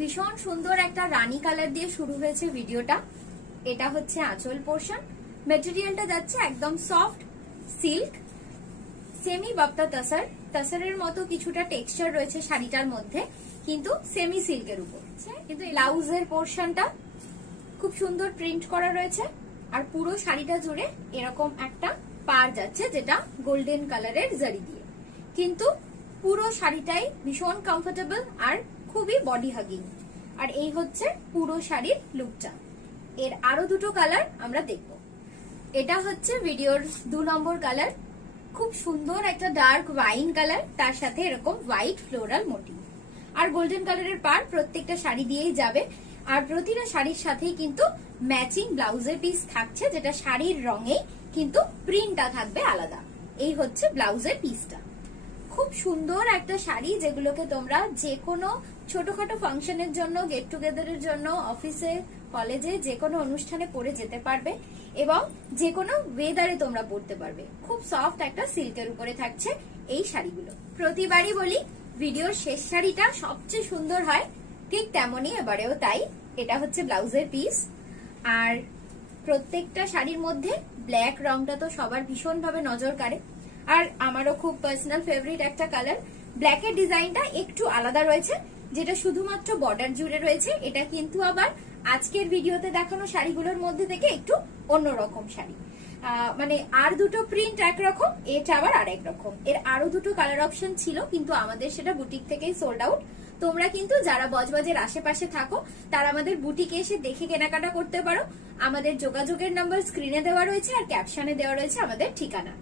ভীষণ সুন্দর একটা রানী কালার দিয়ে শুরু হয়েছে ভিডিওটা। এটা হচ্ছে আঁচল পোর্শন। মেটেরিয়ালটা যাচ্ছে একদম সফট সিল্ক, সেমি বাপ্তা তাসার, তাসারের মতো কিছুটা টেক্সচার রয়েছে শাড়িটার মধ্যে, কিন্তু সেমি সিল্কের উপর। কিন্তু ব্লাউজের পোর্শনটা খুব সুন্দর প্রিন্ট করা রয়েছে, আর পুরো শাড়িটা জুড়ে এরকম একটা পার যাচ্ছে যেটা গোল্ডেন কালারের জারি দিয়ে। কিন্তু পুরো শাড়িটাই ভীষণ কমফোর্টেবল আর খুবই বডি হাগিং। আর এই হচ্ছে পুরো শাড়ির লুকটা। এর আরো দুটো কালার আমরা দেখব। এটা হচ্ছে ভিডিওর 2 নম্বর কালার, খুব সুন্দর একটা ডার্ক ওয়াইন কালার, তার সাথে এরকম হোয়াইট ফ্লোরাল মোটিভ আর গোল্ডেন কালারের পার প্রত্যেকটা শাড়ি দিয়েই যাবে। আর প্রতিটা শাড়ির সাথেই কিন্তু ম্যাচিং ব্লাউজের পিস থাকছে, যেটা শাড়ির রঙেই কিন্তু প্রিন্টটা থাকবে আলাদা। এই হচ্ছে ব্লাউজের পিসটা। খুব সুন্দর একটা শাড়ি, যেগুলোকে তোমরা যে কোনো ছোটখাটো ফাংশনের জন্য, গেট টুগেদারের জন্য, অফিসে, কলেজে, যে কোনো অনুষ্ঠানে পরে যেতে পারবে এবং যে কোনো ওয়েদারে তোমরা পরতে পারবে। খুব সফট একটা সিল্কের উপরে থাকছে এই শাড়িগুলো। প্রতিবারই বলি ভিডিওর শেষ শাড়িটা সবচেয়ে সুন্দর হয়, ঠিক তেমনই এবারেও তাই। এটা হচ্ছে ব্লাউজের পিস। আর প্রত্যেকটা শাড়ির মধ্যে ব্ল্যাক রংটা তো সবার ভীষণ ভাবে নজর কাড়ে, আর আমারও খুব পার্সোনাল ফেভারিট একটা কালার। ব্ল্যাকের ডিজাইনটা একটু আলাদা রয়েছে, যেটা শুধুমাত্র বর্ডার জুড়ে রয়েছে। এটা কিন্তু আবার আজকের ভিডিওতে দেখানো শাড়িগুলোর মধ্যে থেকে একটু অন্যরকম শাড়ি, মানে আর দুটো প্রিন্ট একরকম, এটা আবার আরেক রকম। এর আরো দুটো কালার অপশন ছিল, কিন্তু আমাদের সেটা বুটিক থেকেই সোল্ড আউট। তোমরা কিন্তু যারা বজবজের আশেপাশে থাকো তারা আমাদের বুটিকে এসে দেখে কেনাকাটা করতে পারো। আমাদের যোগাযোগের নাম্বার স্ক্রিনে দেওয়া রয়েছে আর ক্যাপশনে দেওয়া রয়েছে আমাদের ঠিকানা।